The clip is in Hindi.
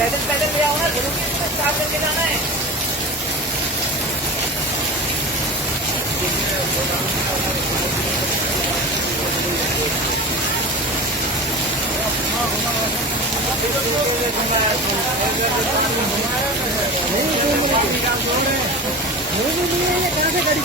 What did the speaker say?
पैदल पैदल ले आओ ना, जरूरी है साफ करके जाना है। नहीं, कहाँ से गाड़ी